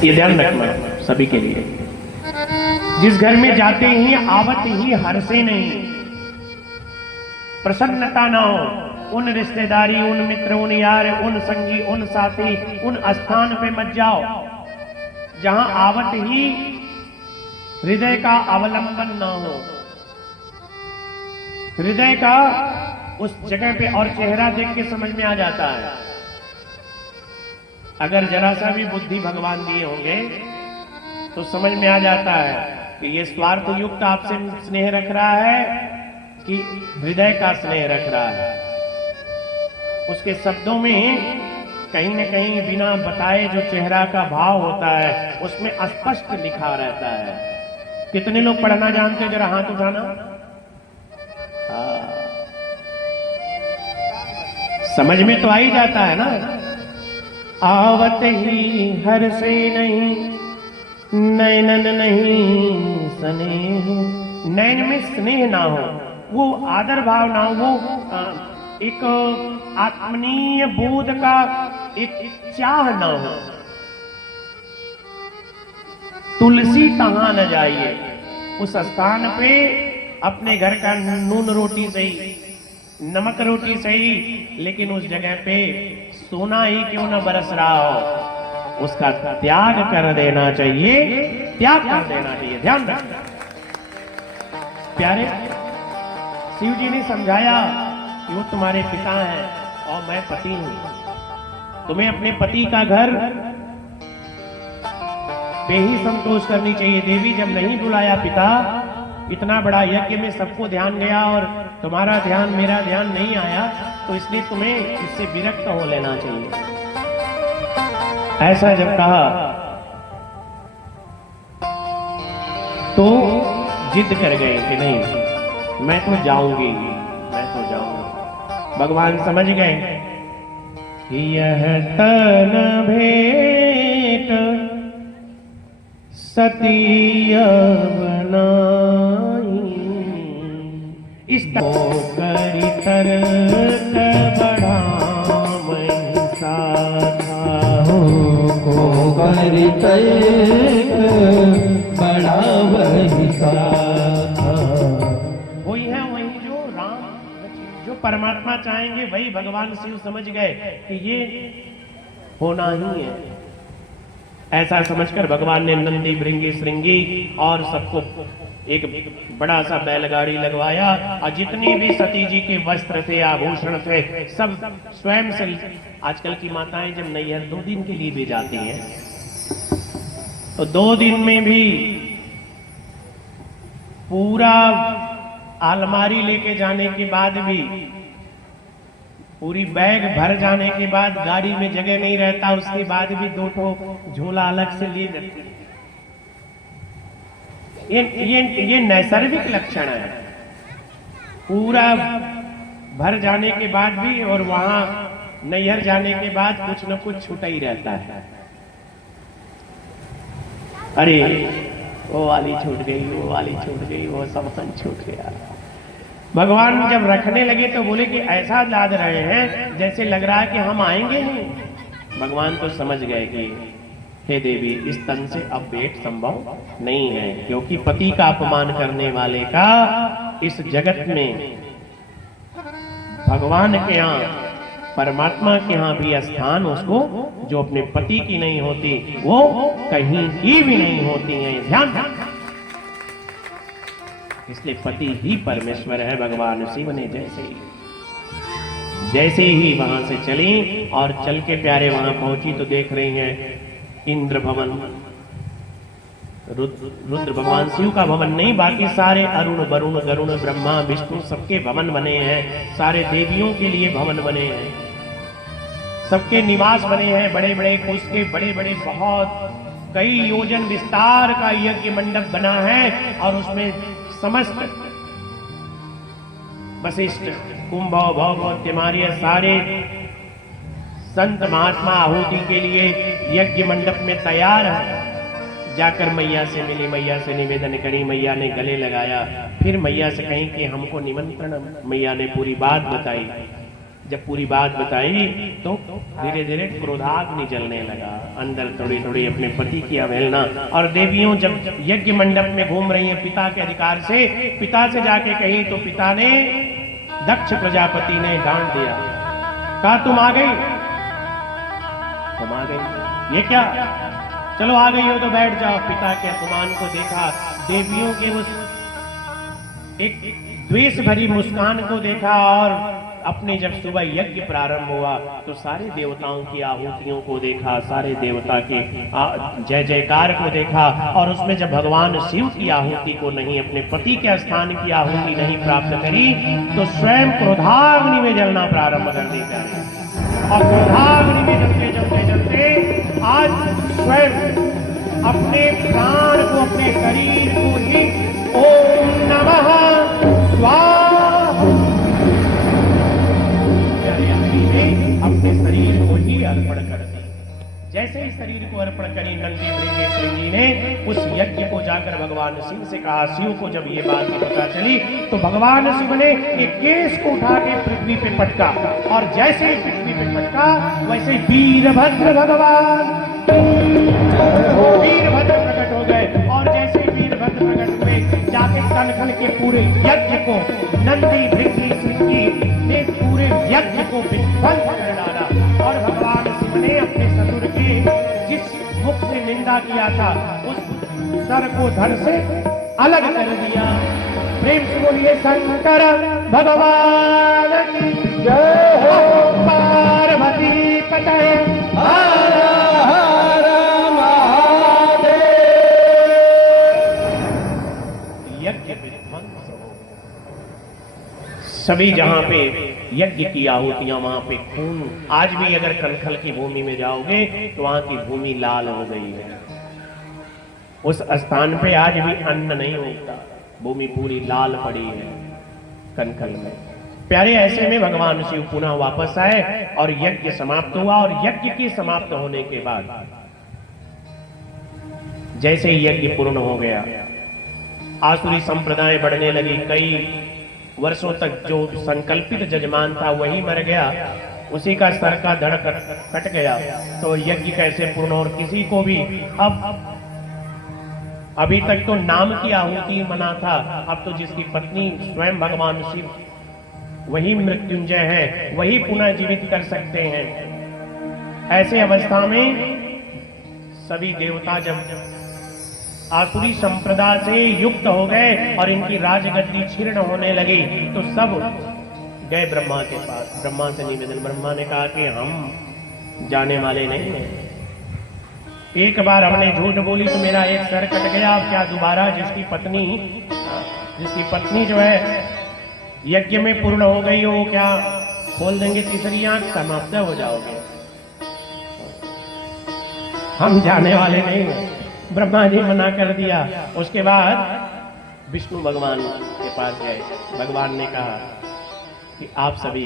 ये ध्यान रखना सभी के लिए। जिस घर में जाते ही आवत ही हर्षे नहीं, प्रसन्नता ना हो, उन रिश्तेदारी, उन मित्र, उन यार, उन संगी, उन साथी, उन स्थान पे मत जाओ जहां आवत ही हृदय का अवलंबन ना हो, हृदय का उस जगह पे, और चेहरा देख के समझ में आ जाता है। अगर जरा सा भी बुद्धि भगवान दिए होंगे तो समझ में आ जाता है कि ये स्वार्थ युक्त आपसे स्नेह रख रहा है कि हृदय का स्नेह रख रहा है। उसके शब्दों में कहीं न कहीं बिना बताए जो चेहरा का भाव होता है उसमें स्पष्ट लिखा रहता है। कितने लोग पढ़ना जानते हो? जरा हाथ उठाना। समझ में तो आ ही जाता है ना। आवत ही हर्षे नहीं, नैनन नहीं स्नेह। नैन में स्नेह ना हो, वो आदर भाव ना हो, वो एक आत्मनीय बोध का एक चाह ना हो। तुलसी तहां न जाइए, उस स्थान पे अपने घर का नून रोटी सही, नमक रोटी सही, लेकिन उस जगह पे सोना ही क्यों न बरस रहा हो, उसका त्याग कर देना चाहिए, त्याग कर देना चाहिए। ध्यान रखना प्यारे, शिव जी ने समझाया कि वो तुम्हारे पिता हैं और मैं पति हूं। तुम्हें अपने पति का घर पे ही संतोष करनी चाहिए। देवी जब नहीं बुलाया पिता, इतना बड़ा यज्ञ में सबको ध्यान गया और तुम्हारा ध्यान, मेरा ध्यान नहीं आया, तो इसलिए तुम्हें इससे विरक्त हो लेना चाहिए। ऐसा जब कहा तो जिद कर गए कि नहीं, मैं तो जाऊंगी, मैं तो जाऊंगी। भगवान समझ गए कि यह तन भेंट सती बनाई, इस करी तरक बढ़ावै साधा को करी तरक बढ़ावै साधा। वही है, वही जो राम, जो परमात्मा चाहेंगे वही भगवान शिव समझ गए कि ये होना ही है। ऐसा समझकर भगवान ने नंदी, भृंगी, श्रृंगी और सबको एक बड़ा सा बैलगाड़ी लगवाया और जितनी भी सती जी के वस्त्र थे, आभूषण थे, सब स्वयं से। आजकल की माताएं जब नैहर 2 दिन के लिए भी जाती हैं तो 2 दिन में भी पूरा अलमारी लेके जाने के बाद भी, पूरी बैग भर जाने के बाद गाड़ी में जगह नहीं रहता, उसके बाद भी 2 ठो झोला अलग से ले जाते। ये नैसर्गिक लक्षण है। पूरा भर जाने के बाद भी और वहां नैहर जाने के बाद कुछ न कुछ छूटा ही रहता है। अरे वो वाली छूट गई, वो वाली छूट गई, वो सब छूट गया। भगवान जब रखने लगे तो बोले कि ऐसा लाद रहे हैं जैसे लग रहा है कि हम आएंगे नहीं। भगवान तो समझ गए कि हे देवी, इस तन से अब भेंट संभव नहीं है, क्योंकि पति का अपमान करने वाले का इस जगत में भगवान के यहाँ, परमात्मा के यहाँ भी स्थान उसको, जो अपने पति की नहीं होती वो कहीं की भी नहीं होती है। ध्यान, इसलिए पति ही परमेश्वर है। भगवान शिव ने जैसे ही वहां से चली और चल के प्यारे वहां पहुंची तो देख रही हैं इंद्र भवन, रुद्र भगवान शिव का भवन नहीं, बाकी सारे अरुण, वरुण, गरुण, ब्रह्मा, विष्णु सबके भवन बने हैं। सारे देवियों के लिए भवन बने हैं, सबके निवास बने हैं। बड़े बड़े कुश के बड़े बड़े बहुत कई योजन विस्तार का यज्ञ मंडप बना है और उसमें समस्त वशिष्ठ, कुंभव, भौम, तिमार्य सारे संत महात्मा आहुति के लिए यज्ञ मंडप में तैयार है। जाकर मैया से मिली, मैया से निवेदन करी, मैया ने गले लगाया, फिर मैया से कहीं कि हमको निमंत्रण, मैया ने पूरी बात बताई। जब पूरी बात बताई तो धीरे धीरे क्रोधाग्नि जलने लगा अंदर, थोड़ी थोड़ी अपने पति की अवहेलना। और देवियों जब यज्ञ मंडप में घूम रही हैं पिता के अधिकार से, पिता से जाके कही तो पिता ने, दक्ष प्रजापति ने डांट दिया, कहा तुम आ गई, तुम आ गई, ये क्या, चलो आ गई हो तो बैठ जाओ। पिता के अपमान को देखा, देवियों के उस एक द्वेष भरी मुस्कान को देखा, और अपने जब सुबह यज्ञ प्रारंभ हुआ तो सारे देवताओं की आहुतियों को देखा, सारे देवता के जय जयकार को देखा, और उसमें जब भगवान शिव की आहुति को नहीं, अपने पति के स्थान की आहुति नहीं प्राप्त करी तो स्वयं क्रोधाग्नि में जलना प्रारंभ कर दी जाए। और क्रोधाग्नि में जलते जलते जलते आज स्वयं अपने प्राण को, अपने शरीर को ही ओम नमः स्वाहा अपने शरीर को ही अर्पण कर दी। जैसे ही शरीर को अर्पण करी नंदी भृंगेश्वरी जी ने उस यज्ञ को जाकर भगवान शिव से कहा। शिव को जब ये बात पता चली तो भगवान शिव ने एक केस को उठा के पृथ्वी पे पटका, और जैसे ही पृथ्वी पे पटका वैसे ही वीरभद्र भगवान वीरभद्र प्रकट हो गए। और जैसे ही वीरभद्र प्रकट हुए जाके कनखल के पूरे यज्ञ को नंदी भृंगेश्वरी जी ने पूरे यज्ञ को विध्वंस कर डाला। और भगवान शिव ने अपने ससुर के जिस मुख से निंदा किया था उस सर को धड़ से अलग कर दिया। प्रेम से बोलिए शंकर भगवान की जय हो। पार्वती पते हर हर महादेव। यज्ञ विध्वंस हो, सभी जहां पे यज्ञ की आहुतियां वहां पे खून। आज भी अगर कनखल की भूमि में जाओगे तो वहां की भूमि लाल हो गई है। उस स्थान पे आज भी अन्न नहीं उगता, भूमि पूरी लाल पड़ी है कनखल में। प्यारे, ऐसे में भगवान शिव पुनः वापस आए और यज्ञ समाप्त हुआ। और यज्ञ के समाप्त होने के बाद जैसे ही यज्ञ पूर्ण हो गया, आसुरी संप्रदाय बढ़ने लगी। कई वर्षों तक जो संकल्पित जजमान था वही मर गया, उसी का सर का धड़ कट गया। तो यज्ञ कैसे पूर्ण, और किसी को भी अब अभी तक तो नाम की आहुति मना था, अब तो जिसकी पत्नी स्वयं भगवान शिव वही मृत्युंजय है, वही पुनः जीवित कर सकते हैं। ऐसे अवस्था में सभी देवता जब आसुरी संप्रदाय से युक्त हो गए और इनकी राजगद्दी छीर्ण होने लगी तो सब गए ब्रह्मा के पास। ब्रह्मा से निवेदन, ब्रह्मा ने कहा कि हम जाने वाले नहीं हैं। एक बार हमने झूठ बोली तो मेरा एक सर कट गया, अब क्या दोबारा जिसकी पत्नी जो है यज्ञ में पूर्ण हो गई हो, क्या खोल देंगे तीसरी आंख, समाप्त हो जाओगे? हम जाने वाले नहीं हैं। ब्रह्मा जी मना कर दिया। उसके बाद विष्णु भगवान के पास गए। भगवान ने कहा कि आप सभी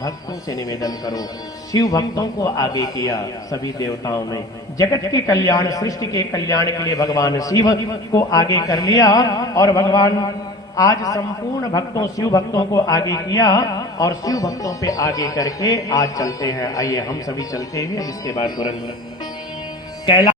भक्तों से निवेदन करो। शिव भक्तों को आगे किया सभी देवताओं ने। जगत के कल्याण, सृष्टि के कल्याण के लिए भगवान शिव को आगे कर लिया, और भगवान आज संपूर्ण भक्तों, शिव भक्तों को आगे किया, और शिव भक्तों पे आगे करके आज चलते हैं। आइए हम सभी चलते हैं, जिसके बाद तुरंत कैलाश